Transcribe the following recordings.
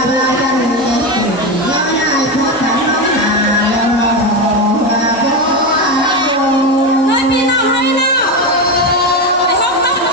Hãy subscribe cho kênh Ghiền Mì Gõ để không bỏ lỡ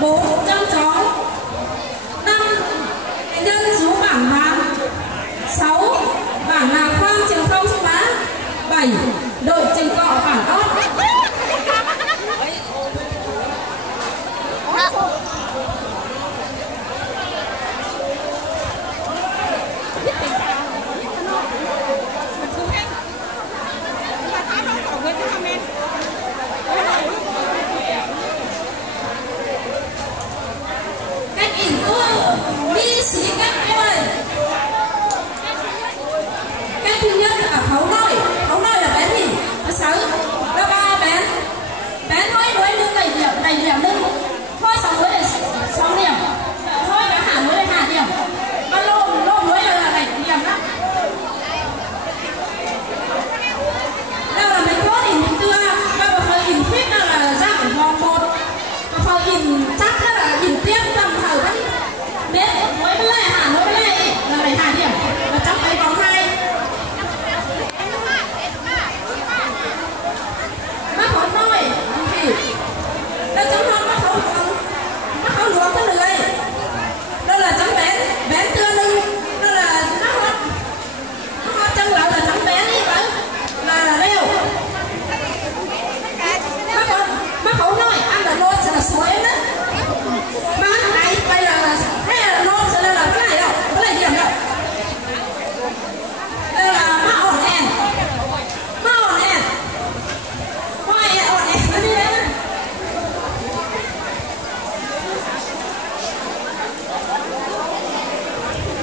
4 chân chó, 5 nhân số bảng vàng, 6 bảng là khoang trường không số má, 7 đội trình cọ bảng ớt. Cách in đi xí cách ơi. Cách thứ nhất là khấu nôi là bé gì? Nó xấu. Nó ba bé. Bé thôi đuối lưng đầy điểm lưng. Thôi 6 đuối là 6 điểm. Thôi bé hạ đuối là hạ điểm. Nó lô đuối là 7 điểm đó. Đâu là mình có hình mình tưa. Bây giờ phải hình phít là ra của vòng 1. Và phải hình chắc là hình tiếp tầm thở vẫn. Biết mới bên này hạ mới bên này là 7 điểm. Và chắc cái vòng 2. Mắt hốt nôi thì nó chấm non mắt hốt luộc cái lưới. Đó là chấm bén tưa lưng. Đó là nó hốt chân lão là chấm bén đi vậy. Là rêu. Mắt hốt nôi ăn là lột sẽ là suối đó. Mà này bây giờ là hay là lột sẽ là cái này đâu. Cái này điểm đâu. Đây là mắt ổn hèn. Mắt ổn hèn. Hoa hèn ổn hèn nó đi đấy.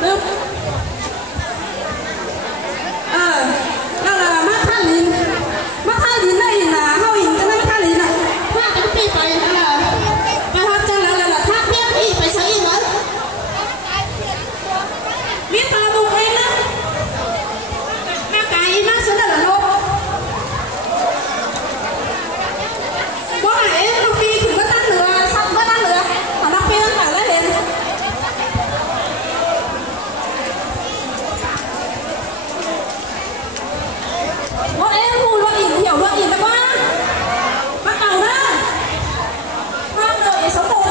Đúng. Đó là mắt than lín. Mắt than lín này là hao hình cho nó mắt than lín này. Hoa cái phi phải là bài hát chân là thác tiếp đi phải sáng in nữa. Biết tao bụng em đó. Mà cái mắt sẽ là lô. Bố là em nó phi thì có tắt lửa, xong có tắt lửa. Mà nó phi nó phải lấy lên. Bố em hù luôn hiểu luôn nó quá. Bắt đầu đó. Hoa đợi số 1.